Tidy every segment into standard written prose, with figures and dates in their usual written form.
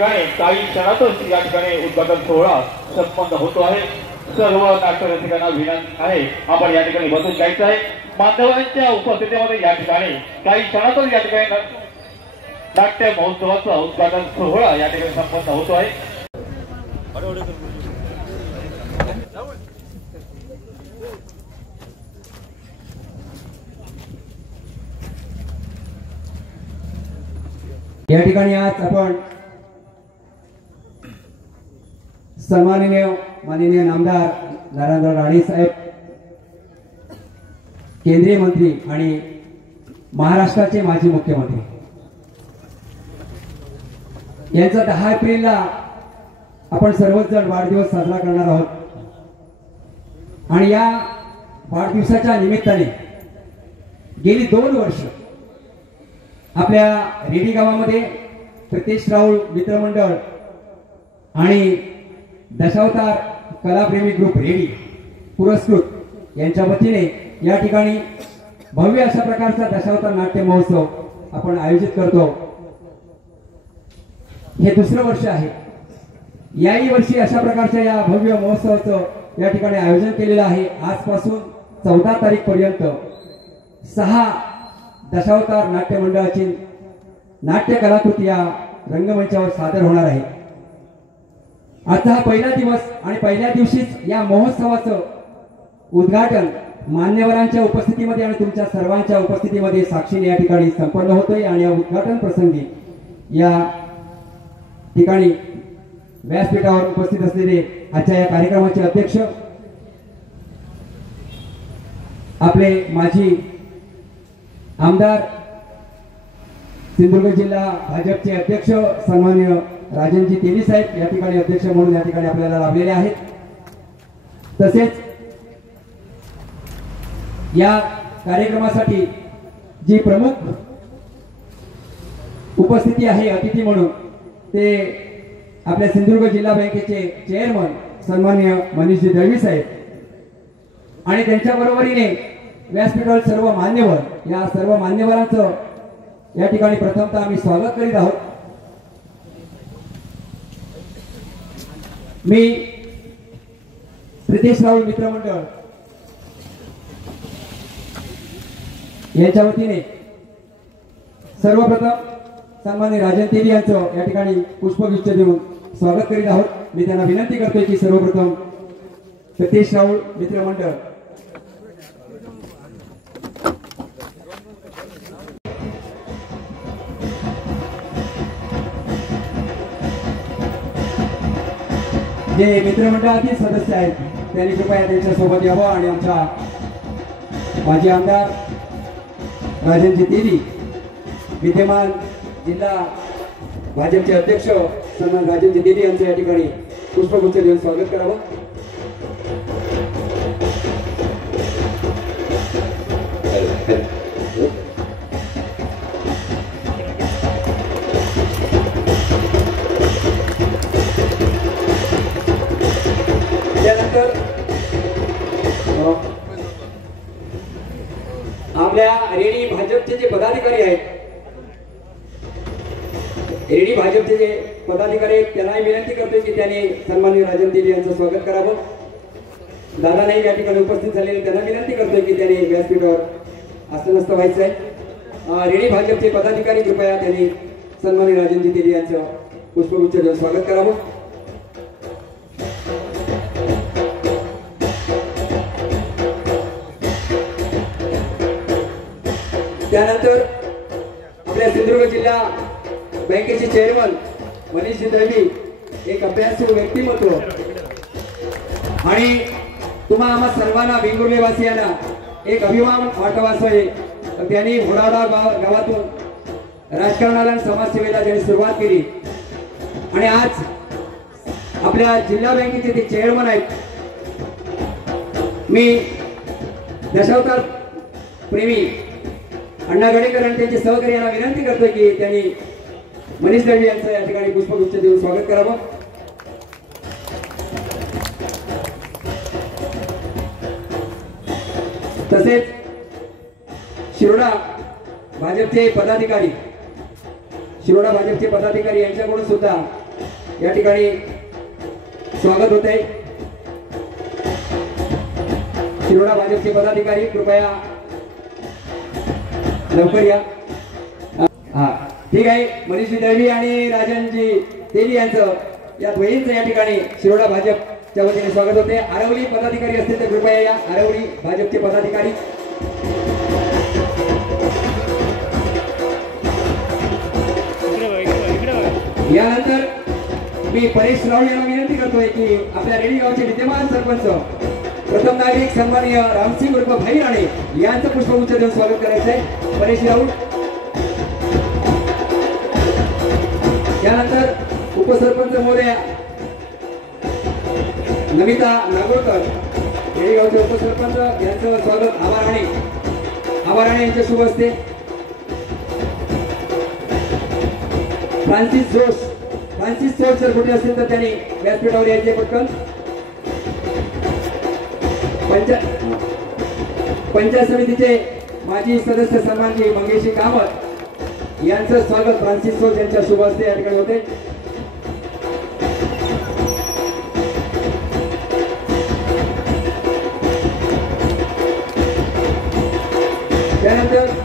ठिकाणी काही क्षणातच या ठिकाणी उद्घाटन सोहळा संपन्न होतो आहे। सर्व नाट्यरसिकांना विनंती आहे आपण या ठिकाणी बसून जायचं आहे। मान्यवरांच्या उपस्थितीमध्ये या ठिकाणी काही क्षणातच या ठिकाणी नाट्य महोत्सवाचा उद्घाटन सोहळा या ठिकाणी संपन्न होतो आहे। या ठिकाणी आज आपण सन्माननीय माननीय नामदार नारायणराव राणे साहेब, केंद्रीय मंत्री आणि महाराष्ट्राचे माजी मुख्यमंत्री यांचा 10 एप्रिलला आपण सर्वच जण वाढदिवस साजरा करणार आहोत। आणि या वाढदिवसाच्या निमित्ताने गेली 2 वर्ष आपल्या रेडी गावामध्ये प्रतीश राहुल मित्रमंडळ आणि दशावतार कलाप्रेमी ग्रुप रेडी पुरस्कृत यांच्या वतीने या ठिकाणी भव्य अशा प्रकारचा दशावतार नाट्य महोत्सव आपण आयोजित करतो। हे 2रं वर्ष आहे। याही वर्षी अशा प्रकारच्या या भव्य महोत्सवाचं या ठिकाणी आयोजन केलेलं आहे। आजपासून 14 तारीख पर्यंत 6 दशावतार नाट्य मंडळाची नाट्य कलाकृती या रंगमंचावर सादर होणार आहे। आजचा हा पहिला दिवस आणि पहिल्या दिवशीच या महोत्सवाचं उद्घाटन मान्यवरांच्या उपस्थितीमध्ये आणि तुमच्या सर्वांच्या उपस्थितीमध्ये साक्षीने या ठिकाणी संपन्न होतोय। आणि या उद्घाटन प्रसंगी या ठिकाणी व्यासपीठावर उपस्थित असलेले आजच्या या कार्यक्रमाचे अध्यक्ष आपले माजी आमदार सिंधुदुर्ग जिल्हा भाजपचे अध्यक्ष सन्माननीय राजनजी तेली साहेब या ठिकाणी अध्यक्ष म्हणून या ठिकाणी आपल्याला लाभलेले आहेत। तसेच या कार्यक्रमासाठी जी प्रमुख उपस्थिती आहे अतिथी म्हणून ते आपल्या सिंधुदुर्ग जिल्हा बँकेचे चेअरमन सन्माननीय मनीषजी दळवी साहेब आणि त्यांच्या बरोबरीने व्यासपीठावर सर्व मान्यवर, या सर्व मान्यवरांचं या ठिकाणी प्रथमतः आम्ही स्वागत करीत आहोत। मी प्रतीश राहुल मित्रमंडळ यांच्या वतीने सर्वप्रथम सन्माननीय राजन तेली यांचं या ठिकाणी पुष्पगुच्छ देऊन स्वागत करीत आहोत। मी त्यांना विनंती करतोय की सर्वप्रथम प्रतीश राहुल मित्रमंडळ जे मित्रमंडळातील सदस्य आहेत त्यांनी कृपया त्यांच्या सोबत यावं आणि आमच्या माजी आमदार राजनजी तेली, विद्यमान जिल्हा भाजपचे अध्यक्ष सन्मान राजनजी तेली यांचं या ठिकाणी पुष्पगुच्छ देऊन स्वागत करावं। त्यानंतर आपल्या रेडी भाजपचे जे पदाधिकारी आहेत, रेडी भाजपचे जे पदाधिकारी आहेत त्यांनाही विनंती करतोय की त्यांनी सन्माननीय राजन तेली यांचं स्वागत करावं। दादा नाही या ठिकाणी उपस्थित झालेले त्यांना विनंती करतोय की त्यांनी व्यासपीठावर आसनस्थ व्हायचं आहे। रेडी भाजपचे पदाधिकारी कृपया त्यांनी सन्माननीय राजनजी तेली यांचं पुष्पगुच्छ देऊन स्वागत करावं। त्यानंतर आपल्या सिंधुदुर्ग जिल्हा बँकेचे चेअरमन मनीषजी दळवी, एक अभ्यासू व्यक्तिमत्व आणि तुम्हा आम्हा सर्वांना वेंगुर्लेवासियांना एक अभिमान वाटावासा आहे। त्यांनी घोडावडा गावातून राजकारणाला आणि समाजसेवेला त्यांनी सुरुवात केली आणि आज आपल्या जिल्हा बँकेचे ते चेअरमन आहेत। मी दशावतार प्रेमी अण्णा गडेकर आणि त्यांचे सहकारी यांना विनंती करतोय की त्यांनी मनीष दळवी यांचं या ठिकाणी पुष्पगुच्छ देऊन स्वागत करावं। तसेच शिरोडा भाजपचे पदाधिकारी यांच्याकडून सुद्धा या ठिकाणी स्वागत होत आहे। शिरोडा भाजपचे पदाधिकारी कृपया लवकर या। हा ठीक आहे, मनीषजी दळवी आणि राजनजी तेली यांचं या दोघींचं या ठिकाणी शिरोडा भाजपच्या वतीने स्वागत होते। आरवली पदाधिकारी असतील तर कृपया या। आरवली भाजपचे पदाधिकारी यानंतर मी परेश राऊळ यांना विनंती करतोय की आपल्या रेडी गावचे विद्यमान सरपंच प्रथम नागरिक सन्माननीय रामसिंग उर्फ भाई राणे यांचं पुष्पगुच्छ देऊन स्वागत करायचं आहे। परेश राऊळ यानंतर उपसरपंच महोदया नमिता नागोरकर रेडी गावचे उपसरपंच यांचं स्वागत आबा राणे यांच्या शुभ हस्ते। फ्रान्सिस जोश जर कुठे असतील तर त्यांनी व्यासपीठावर यायचे पटकन। पंचायत समितीचे माजी सदस्य सन्मानजी मंगेशी कामत यांचं स्वागत फ्रान्सिस जोश यांच्या शुभ हस्ते या ठिकाणी होते। त्यानंतर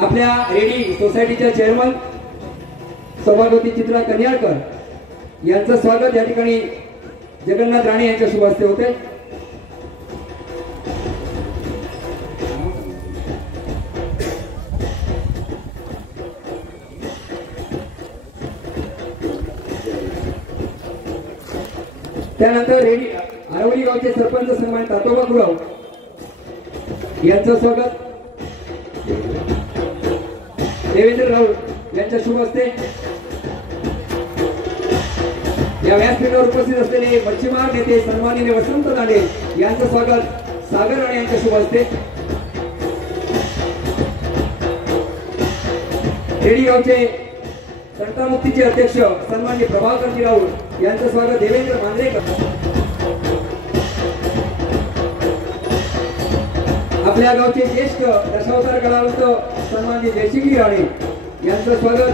आपल्या रेडी सोसायटीच्या चेअरमन सौभाग्यवती चित्रा कन्याळकर यांचं स्वागत या ठिकाणी जगन्नाथ राणे यांच्या शुभ हस्ते होते। त्यानंतर रेडी आरवली गावचे सरपंच सन्मान तातोबा गुरव यांचं स्वागत देवेंद्र राऊत यांच्या शुभ हस्ते। या व्यासपीठावर उपस्थित असलेले मच्छीमार नेते सन्माननीय वसंत दांडे यांचं स्वागत सागर राणे यांच्या शुभ हस्ते। रेडी गावचे संतामुक्तीचे अध्यक्ष सन्माननीय प्रभाकरजी राऊत यांचं स्वागत देवेंद्र मांजरेकर। आपल्या गावचे ज्येष्ठ दशावतार कलावंत सन्माननीय जयसिंगजी राणे यांचं स्वागत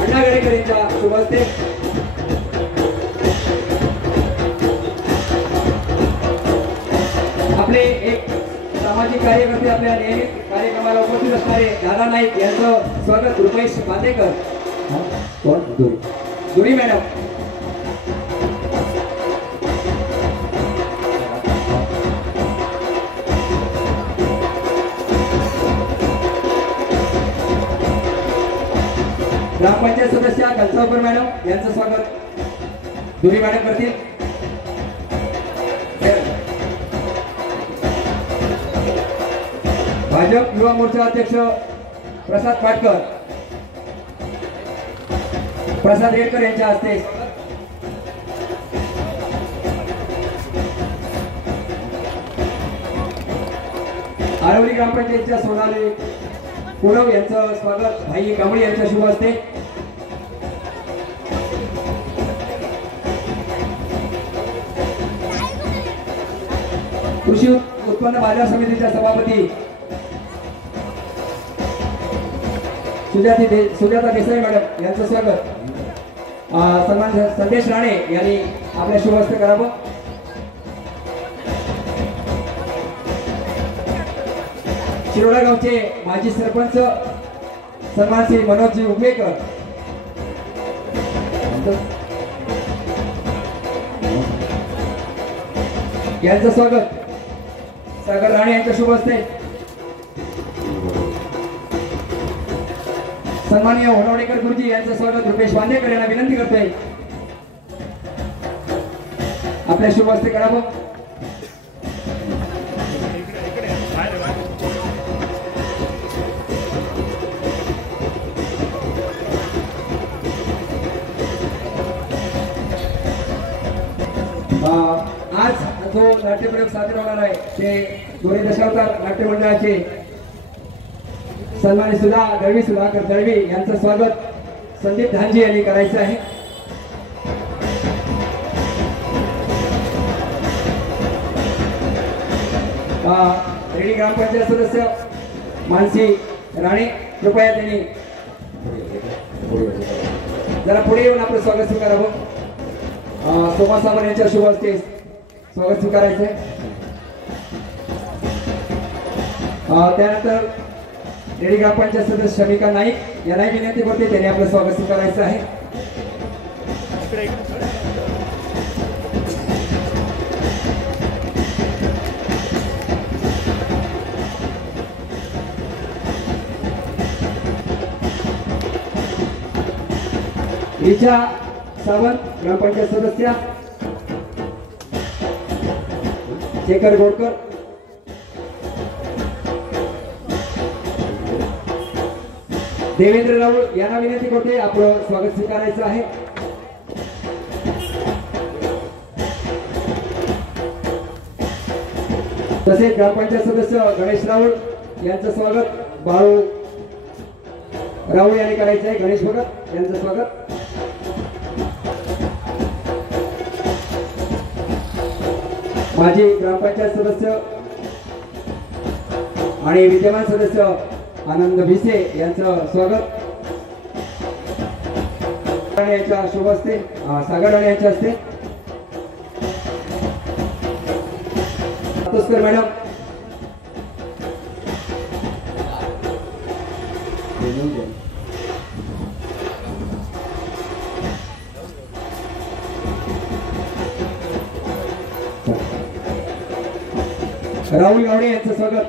अण्णा गडेकर यांच्या शुभ हस्ते। आपले एक सामाजिक कार्यकर्ते आपल्या नियमित कार्यक्रमाला उपस्थित असणारे दादा नाईक यांचं स्वागत रुपेश बांदेकर दुरी मॅडम। ग्रामपंचायत सदस्य कलसावकर मॅडम यांचं स्वागत दुरी मॅडम करतील। भाजप युवा मोर्चा अध्यक्ष प्रसाद पाटकर प्रसाद रेडकर यांच्या हस्ते। आरवली ग्रामपंचायतच्या सोनाली पुरव यांचं स्वागत भाई कांबळे यांच्या शुभ हस्ते। कृषी उत्पन्न बाजार समितीच्या सभापती सुजाता देसाई मॅडम यांचं स्वागत सन्मान संदेश राणे यांनी आपल्या शुभ हस्ते करावं। शिरोडा गावचे माजी सरपंच सन्मान श्री मनोजजी उगवेकर यांचं स्वागत सागर राणे यांच्या शुभ हस्ते। सन्माननीय होनवडेकर गुरुजी यांचं स्वागत रुपेश बांदेकर यांना विनंती करतोय आपल्या शुभ हस्ते करावं। आज जो नाट्यप्रयोग सादर होणार आहे ते दोन्ही दशावतार नाट्य मंडळाचे सन्मानित सुधाकर दळवी यांचं स्वागत संदीप धानजी यांनी करायचं आहे। रेडी ग्रामपंचायत सदस्य मानसी राणे कृपया त्यांनी जरा पुढे येऊन आपलं स्वागत स्वीकारावं। सोमा सामंत यांच्या शुभ हस्ते स्वागत स्वीकारायचं आहे। त्यानंतर रेडी ग्रामपंचायत सदस्य शमिका नाईक यांनाही विनंती करते त्यांनी आपलं स्वागत स्वीकारायचं आहे। रीचा सावंत ग्रामपंचायत सदस्य, शेखर गोडकर, देवेंद्र राऊळ यांना विनंती करते आपलं स्वागत स्वीकारायचं आहे। तसेच ग्रामपंचायत सदस्य गणेश राऊळ यांचं स्वागत बाळू राऊळ यांनी करायचं आहे। गणेश भगत यांचं स्वागत। माजी ग्रामपंचायत सदस्य आणि विद्यमान सदस्य आनंद भिसे यांचं स्वागत यांच्या शुभ हस्ते सागर राणे यांच्या हस्ते। मातोस्कर मॅडम, राहुल गावडे यांचं स्वागत।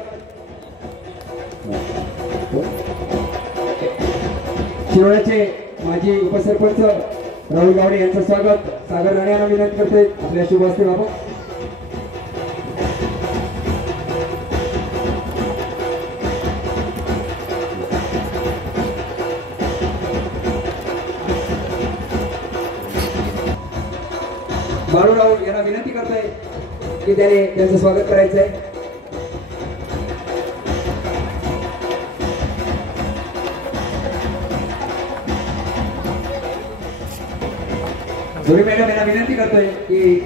शिरोळ्याचे माजी उपसरपंच राहुल गावडे यांचं स्वागत। सागर राणे यांना विनंती करते आपल्या शुभ हस्ते बाबा। बाळू राऊळ यांना विनंती करतोय की त्याने त्यांचं स्वागत करायचं आहे। जोरी मॅडम यांना विनंती करतोय की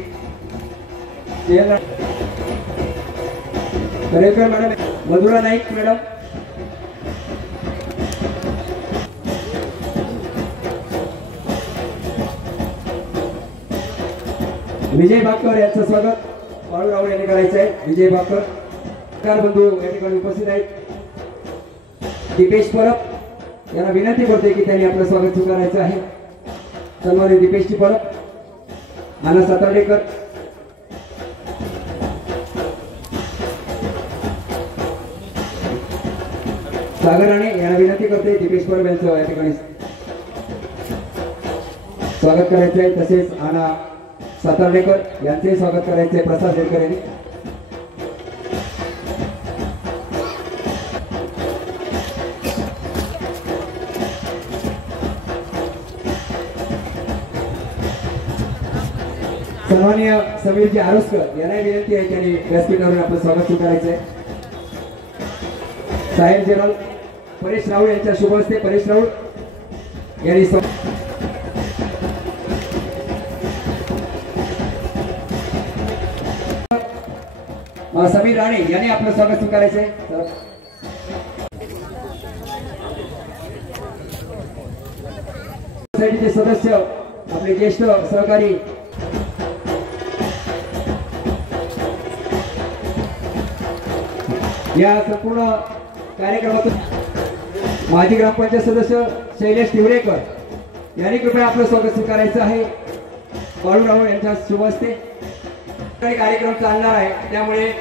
करेकर मॅडम, मधुरा नाईक मॅडम, विजय भाकर यांचं स्वागत बाळू राऊळ यांनी करायचं आहे। विजय भाकर बंधू या ठिकाणी उपस्थित आहेत। दीपेश परब यांना विनंती करते की त्यांनी आपलं स्वागत स्वीकारायचं आहे। सन्मानित दीपेशजी परब, आनंद सातार्डेकर, सागर राणे यांना विनंती करते दीपेश परब यांचं या ठिकाणी स्वागत करायचं आहे। तसेच आना सातार्डेकर यांचे स्वागत करायचे प्रसाद देडकर यांनी। सन्माननीय समीरजी आरोस्कर यांना विनंती आहे त्यांनी व्यासपीठावरून आपलं स्वागत स्वीकारायचं आहे। साहेब जनरल परेश राऊळ यांच्या शुभ हस्ते परेश राऊळ यांनी समीर राणे यांनी आपलं स्वागत स्वीकारायचं आहे। सोसायटीचे सदस्य आपले ज्येष्ठ सहकारी या संपूर्ण कार्यक्रमातून माजी ग्रामपंचायत सदस्य शैलेश तिवरेकर यांनी कृपया आपलं स्वागत स्वीकारायचं आहे। बाळू राऊळ यांच्या शुभ हस्ते कार्यक्रम चालणार आहे, त्यामुळे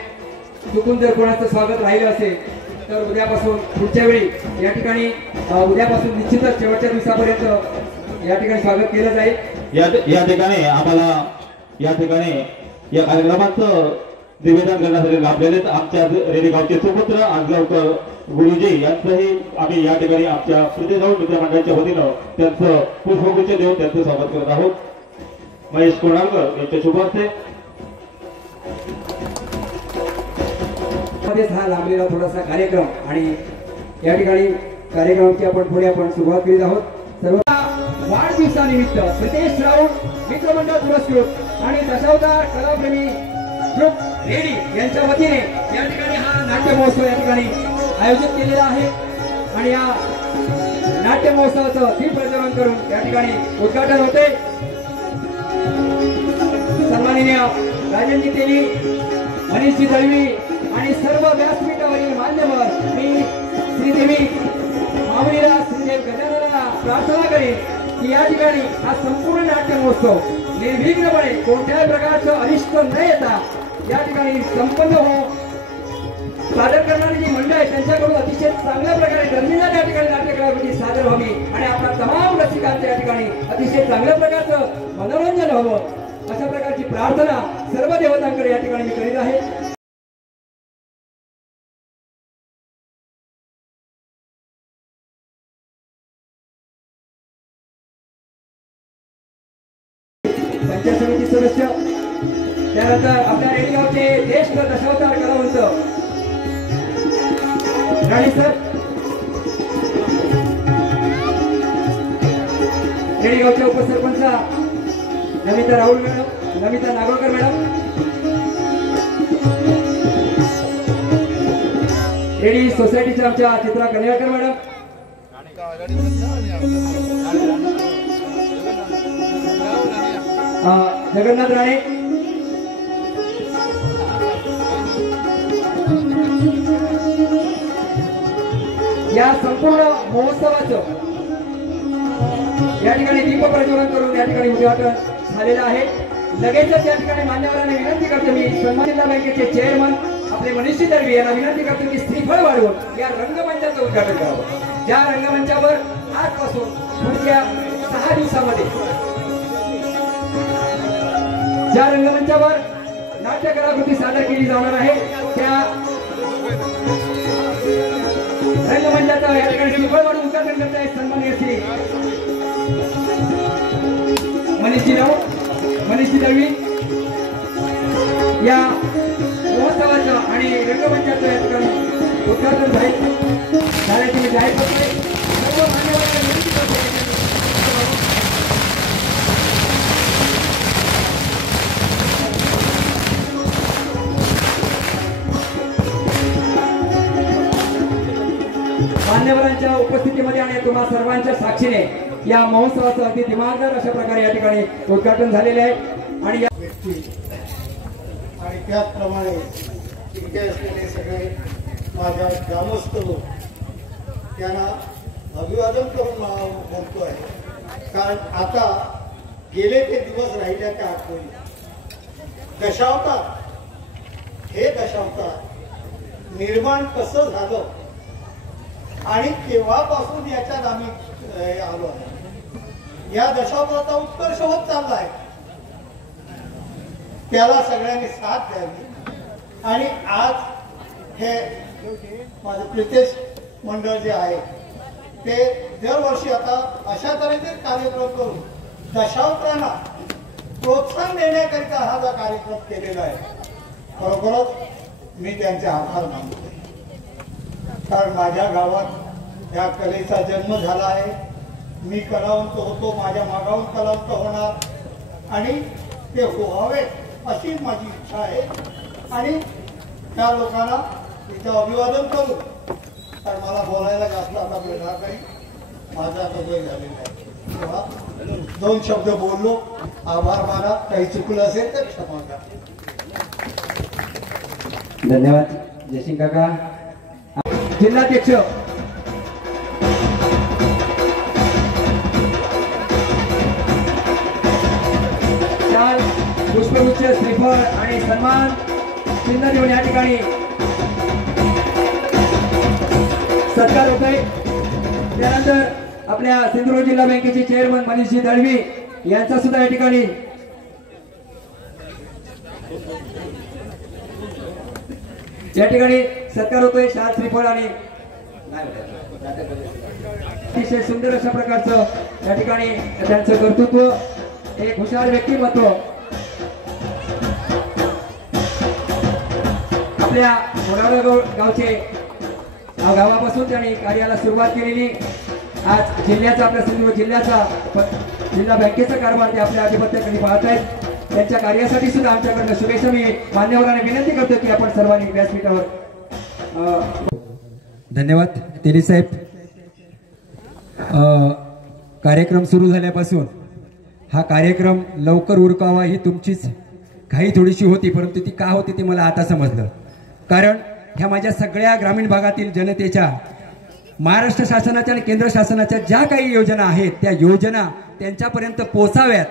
चुकून जर कोणाचं स्वागत राहिलं असेल तर उद्यापासून पुढच्या वेळी या ठिकाणी उद्यापासून निश्चितच शेवटच्या दिवसापर्यंत या ठिकाणी स्वागत केलं जाईल। या ठिकाणी आम्हाला या कार्यक्रमाचं निवेदन करण्यासाठी लाभलेले आमच्या रेडी गावचे सुपुत्र आंजगावकर गुरुजी यांचंही आम्ही या ठिकाणी आमच्या प्रीतीजाऊ मित्र मंडळाच्या वतीनं त्यांचं पुष्पगुच्छ देऊन त्यांचं स्वागत करत आहोत। महेश कोणालकर यांच्या शुभ हस्ते हा लांबलेला थोडासा कार्यक्रम आणि या ठिकाणी कार्यक्रमाची आपण सुरुवात करीत आहोत। सर्व वाढदिवसानिमित्त प्रितेश राऊळ मित्रमंडळ पुरस्कृत आणि दशावतार कलाप्रेमी ग्रुप रेडी यांच्या वतीने या ठिकाणी हा नाट्य महोत्सव या ठिकाणी आयोजित केलेला आहे आणि या नाट्य महोत्सवाचं दीप प्रज्वलन जेवण करून या ठिकाणी उद्घाटन होते। सन्माननीय राजेंद्र तेली, मनीषजी दळवी आणि सर्व व्यासपीठावरील मान्यवर मी श्रीदेवी माऊलीला श्रीदेव गजाननाला प्रार्थना करेन की या ठिकाणी हा संपूर्ण नाट्य महोत्सव निर्विघ्नपणे कोणत्याही प्रकारचं अनिष्ट न येता या ठिकाणी संपन्न हो। सादर करणारी जी मंडळ आहे त्यांच्याकडून अतिशय चांगल्या प्रकारे दर्जेदार या ठिकाणी नाट्यकलाकृती सादर व्हावी आणि आपल्या तमाम रसिकांच्या या ठिकाणी अतिशय चांगल्या प्रकारचं मनोरंजन व्हावं अशा प्रकारची प्रार्थना सर्व देवतांकडे या ठिकाणी मी करीत आहे। पंचायत समिती सदस्य, त्यानंतर आपल्या रेडिओचे ज्येष्ठ दशावतार कलावंत राणी सर, रेडिओचे उपसरपंच Namita Rahul madam, Namita Nagolkar madam, ready सोसायटीच्या आमच्या चित्रा कन्याकर मॅडम, जगन्नाथ राणे, या संपूर्ण महोत्सवाचं या ठिकाणी दीप प्रज्वलन करून या ठिकाणी उद्घाटन झालेलं आहे। लगेचच या ठिकाणी मान्यवरांना विनंती करतो मी सन्मान जिल्हा बँकेचे चेअरमन आपले मनीषजी दळवी यांना विनंती करतो की श्रीफळ वाढवून या रंगमंचाचं उद्घाटन करावं। ज्या रंगमंचावर आजपासून पुढच्या 6 दिवसामध्ये ज्या रंगमंचावर नाट्य कलाकृती सादर केली जाणार आहे त्या रंगमंचाचं या ठिकाणी श्रीफळ वाढवून उद्घाटन करत आहेत सन्माननीय श्री मनीषजी दळवी। या महोत्सवाचं आणि रंगमंचाचं या ठिकाणी उद्घाटन झाल्याची मी जाहीर करतोय। सर्व मान्यवरांना विनंती करतो मान्यवरांच्या उपस्थितीमध्ये आणि तुम्हा सर्वांच्या साक्षीने या महोत्सवाचं अगदी दिमागदार अशा प्रकारे या ठिकाणी उद्घाटन झालेले आहे। आणि आणि त्याचप्रमाणे इथे असलेले सगळे माझ्या ग्रामस्थ लोक त्यांना अभिवादन करून बोलतो आहे। कारण आता गेले ते दिवस राहिल्या त्या आठवणी दशावतार, हे दशावतार निर्माण कसं झालं आणि केव्हापासून याच्यात आम्ही आलो आहे, या दशावताराचा उत्कर्ष होत चालला आहे। त्याला सगळ्यांनी साथ द्यावी आणि आज हे माझे प्रितेश मंडळ जे आहे ते दरवर्षी आता अशा तऱ्हेचे कार्यक्रम करून दशावतारांना प्रोत्साहन देण्याकरिता हा जो कार्यक्रम केलेला आहे खरोखरच मी त्यांचे आभार मानतो। कारण माझ्या गावात या कलेचा जन्म झाला आहे, मी कलावंत होतो, माझ्या मागाहून कलावंत होणार आणि ते व्हावे अशी माझी इच्छा आहे। आणि त्या लोकांना तिचं अभिवादन करू, कारण मला बोलायला जास्त आता मिळणार नाही, माझा आता वेळ झालेला आहे। तेव्हा 2 शब्द बोललो, आभार माना, काही चुकलं असेल तर क्षमा करा। धन्यवाद जयसिंग काका। जिल्हाध्यक्ष पुष्पगुच्छ, श्रीफळ आणि सन्मान चिन्ह देऊन या ठिकाणी सत्कार होतोय। त्यानंतर आपल्या सिंधुदुर्ग जिल्हा बँकेचे चेअरमन मनीषजी दळवी यांचा सुद्धा या ठिकाणी सत्कार होतोय। शाल, श्रीफळ आणि अतिशय सुंदर अशा प्रकारचं या ठिकाणी त्यांचं कर्तृत्व, एक हुशार व्यक्तिमत्व आपल्या मोराळा गावचे गावापासून त्यांनी कार्याला सुरुवात केलेली। आज जिल्ह्याचा आपल्या सिंधुदुर्ग जिल्ह्याचा जिल्हा बँकेचा कारभार ते आपल्या अधिपत्याकडे पाहत आहेत। त्यांच्या कार्यासाठी सुद्धा आमच्याकडनं शुभेच्छा। मी मान्यवरांना विनंती करतो की आपण सर्वांनी व्यासपीठावर। धन्यवाद तेली साहेब। कार्यक्रम सुरू झाल्यापासून हा कार्यक्रम लवकर उरकावा ही तुमचीच घाई थोडीशी होती, परंतु ती का होती ती मला आता समजलं. कारण ह्या माझ्या सगळ्या ग्रामीण भागातील जनतेच्या महाराष्ट्र शासनाच्या आणि केंद्र शासनाच्या ज्या काही योजना आहेत त्या योजना त्यांच्यापर्यंत पोहोचाव्यात.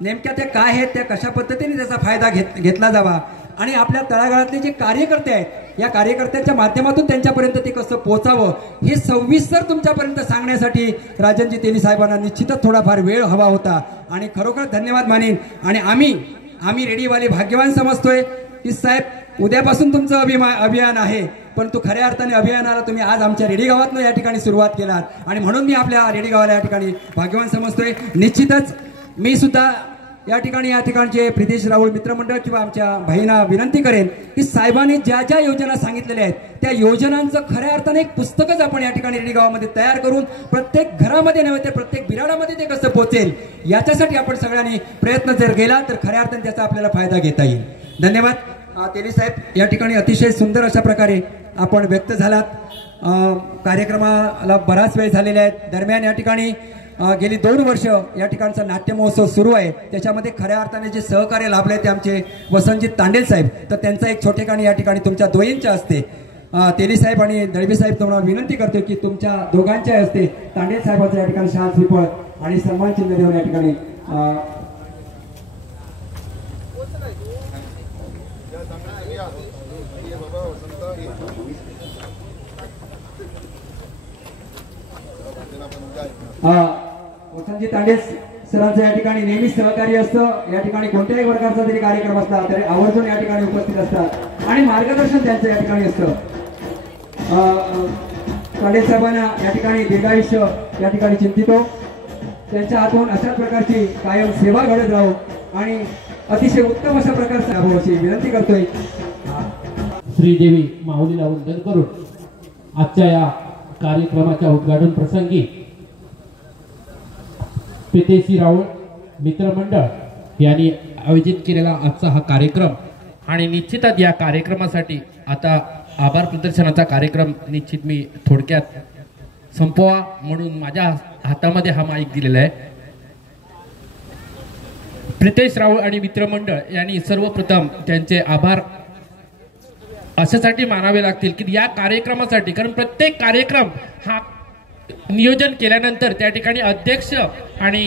नेमक्या त्या काय आहेत, त्या कशा पद्धतीने त्याचा फायदा घेतला जावा आणि आपल्या तळागाळातले जे कार्यकर्ते आहेत या कार्यकर्त्यांच्या माध्यमातून त्यांच्यापर्यंत ते कसं पोहोचावं हे सविस्तर तुमच्यापर्यंत सांगण्यासाठी राजनजी तेली साहेबांना निश्चितच थोडाफार वेळ हवा होता आणि खरोखर धन्यवाद मानेन. आणि आम्ही रेडीवाले भाग्यवान समजतोय की साहेब उद्यापासून तुमचं अभियान आहे, पण तो खऱ्या अर्थाने अभियानाला तुम्ही आज आमच्या रेडी गावातनं या ठिकाणी सुरुवात केलात आणि म्हणून मी आपल्या रेडी गावाला या ठिकाणी भाग्यवान समजतोय. निश्चितच मी सुद्धा या ठिकाणचे प्रितेश राऊळ मित्रमंडळ किंवा आमच्या भाईंना विनंती करेन की साहेबांनी ज्या ज्या योजना सांगितलेल्या आहेत त्या योजनांचं खऱ्या अर्थाने एक पुस्तकच आपण या ठिकाणी रेडी गावामध्ये तयार करून प्रत्येक घरामध्ये नव्हे तर प्रत्येक बिराडामध्ये ते कसं पोहोचेल याच्यासाठी आपण सगळ्यांनी प्रयत्न जर केला तर खऱ्या अर्थाने त्याचा आपल्याला फायदा घेता येईल. धन्यवाद. तेली साहेब या ठिकाणी अतिशय सुंदर अशा प्रकारे आपण व्यक्त झालात. कार्यक्रमाला बराच वेळ झालेला आहे. दरम्यान या ठिकाणी गेली 2 वर्ष या ठिकाणचा नाट्य महोत्सव सुरू आहे. त्याच्यामध्ये खऱ्या अर्थाने जे सहकार्य लाभले ते आमचे वसंतजी तांडेल साहेब. तर त्यांचा एक छोटेखानी या ठिकाणी तुमच्या दोघींच्या हस्ते तेली साहेब आणि दळवी साहेब तुम्हाला विनंती करतो की तुमच्या दोघांच्या हस्ते तांडेल साहेबांचा या ठिकाणी शाल श्रीफळ आणि सन्मान चिन्ह देऊन या ठिकाणी वसंतजी तांडेल सरांचं या ठिकाणी नेहमी सहकार्य असतं. या ठिकाणी कोणत्याही प्रकारचा जरी कार्यक्रम असला तरी आवर्जून या ठिकाणी उपस्थित असतात आणि मार्गदर्शन त्यांचं या ठिकाणी असतं. तांडेल साहेबांना या ठिकाणी दीर्घायुष्य या ठिकाणी चिंतितो. त्यांच्या हातून अशाच प्रकारची कायम सेवा घडत राहो आणि अतिशय उत्तम अशा प्रकारचा अभावाची विनंती करतोय. श्रीदेवी माऊलीला वंदन करून आजच्या या कार्यक्रमाच्या उद्घाटन प्रसंगी प्रितेश राऊळ मित्रमंडळ यांनी आयोजित केलेला आजचा हा कार्यक्रम आणि निश्चितच या कार्यक्रमासाठी आता आभार प्रदर्शनाचा कार्यक्रम निश्चित मी थोडक्यात संपवा म्हणून माझ्या हातामध्ये हा माईक दिलेला आहे. प्रितेश राऊळ आणि मित्रमंडळ यांनी सर्वप्रथम त्यांचे आभार अशासाठी मानावे लागतील की या कार्यक्रमासाठी, कारण प्रत्येक कार्यक्रम हा नियोजन केल्यानंतर त्या ठिकाणी अध्यक्ष आणि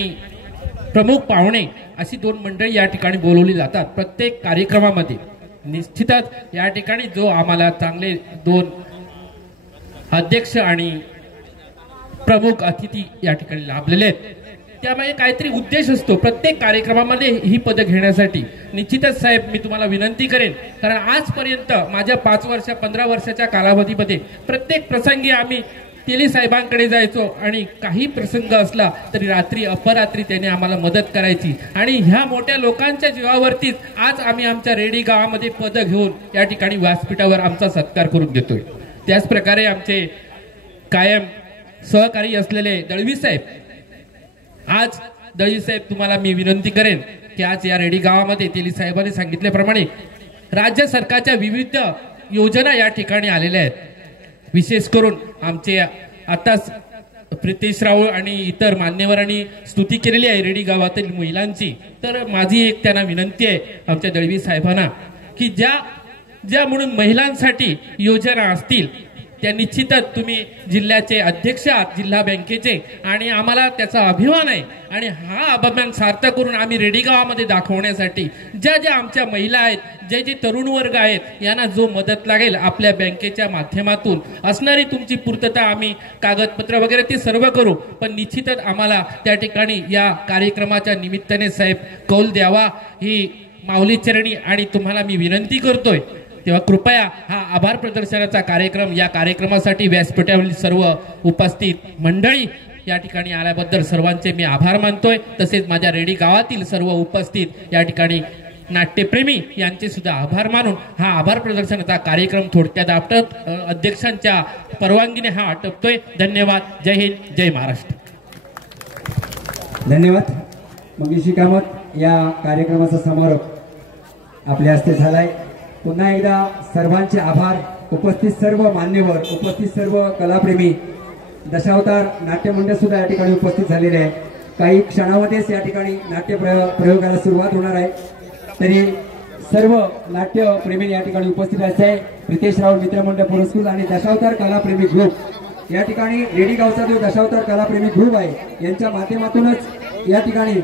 प्रमुख पाहुणे अशी 2 मंडळी या ठिकाणी बोलवली जातात प्रत्येक कार्यक्रमामध्ये. निश्चितच या ठिकाणी जो आम्हाला चांगले 2 अध्यक्ष आणि प्रमुख अतिथी या ठिकाणी लाभलेले आहेत, त्यामुळे काहीतरी उद्देश असतो प्रत्येक कार्यक्रमामध्ये ही पदं घेण्यासाठी. निश्चितच साहेब मी तुम्हाला विनंती करेन, कारण आजपर्यंत माझ्या 5 वर्ष 15 वर्षाच्या कालावधीमध्ये प्रत्येक प्रसंगी आम्ही तेली साहेबांकडे जायचो आणि काही प्रसंग असला तरी रात्री अपरात्री त्याने आम्हाला मदत करायची आणि ह्या मोठ्या लोकांच्या जीवावरतीच आज आम्ही आमच्या रेडी गावामध्ये पदं घेऊन या ठिकाणी व्यासपीठावर आमचा सत्कार करून देतोय. त्याच प्रकारे आमचे कायम सहकारी असलेले दळवी साहेब, आज दळवी साहेब तुम्हाला मी विनंती करेन की आज या रेडी गावामध्ये तेली साहेबांनी सांगितल्याप्रमाणे राज्य सरकारच्या विविध योजना या ठिकाणी आलेल्या आहेत. विशेष करून आमचे आताच प्रितेश राऊळ आणि इतर मान्यवरांनी स्तुती केलेली आहे रेडी गावातील महिलांची. तर माझी एक त्यांना विनंती आहे आमच्या दळवी साहेबांना की ज्या म्हणून महिलांसाठी योजना असतील त्या निश्चितच तुम्ही जिल्ह्याचे अध्यक्ष आहात जिल्हा बँकेचे आणि आम्हाला त्याचा अभिमान आहे आणि हा अभिमान सार्थ करून आम्ही रेडी गावामध्ये दाखवण्यासाठी ज्या आमच्या महिला आहेत, जे तरुण वर्ग आहेत यांना जो मदत लागेल आपल्या बँकेच्या माध्यमातून असणारी तुमची पूर्तता आम्ही कागदपत्र वगैरे ते सर्व करू. पण निश्चितच आम्हाला त्या ठिकाणी या कार्यक्रमाच्या निमित्ताने साहेब कौल द्यावा ही माऊली चरणी आणि तुम्हाला मी विनंती करतोय. तेव्हा कृपया हा आभार प्रदर्शनाचा कार्यक्रम, या कार्यक्रमासाठी व्यासपीठावरील सर्व उपस्थित मंडळी या ठिकाणी आल्याबद्दल सर्वांचे मी आभार मानतोय. तसेच माझ्या रेडी गावातील सर्व उपस्थित या ठिकाणी नाट्यप्रेमी यांचे सुद्धा आभार मानून हा आभार प्रदर्शनाचा कार्यक्रम थोडक्यात आपटत अध्यक्षांच्या परवानगीने हा आटपतोय. धन्यवाद. जय हिंद, जय महाराष्ट्र. धन्यवाद. मंगेशी कामत या कार्यक्रमाचा समारोप आपल्या हस्ते झालाय. पुन्हा एकदा सर्वांचे आभार. उपस्थित सर्व मान्यवर, उपस्थित सर्व कलाप्रेमी दशावतार नाट्य मंडळ सुद्धा या ठिकाणी उपस्थित झालेले आहे. काही क्षणामध्येच या ठिकाणी नाट्य प्रयोगाला सुरुवात होणार आहे. तरी सर्व नाट्य प्रेमी या ठिकाणी उपस्थित आहे. प्रितेश राऊत मित्रमंडळ पुरस्कृत आणि दशावतार कलाप्रेमी ग्रुप या ठिकाणी रेडी गावचा जो दशावतार कलाप्रेमी ग्रुप आहे यांच्या माध्यमातूनच या ठिकाणी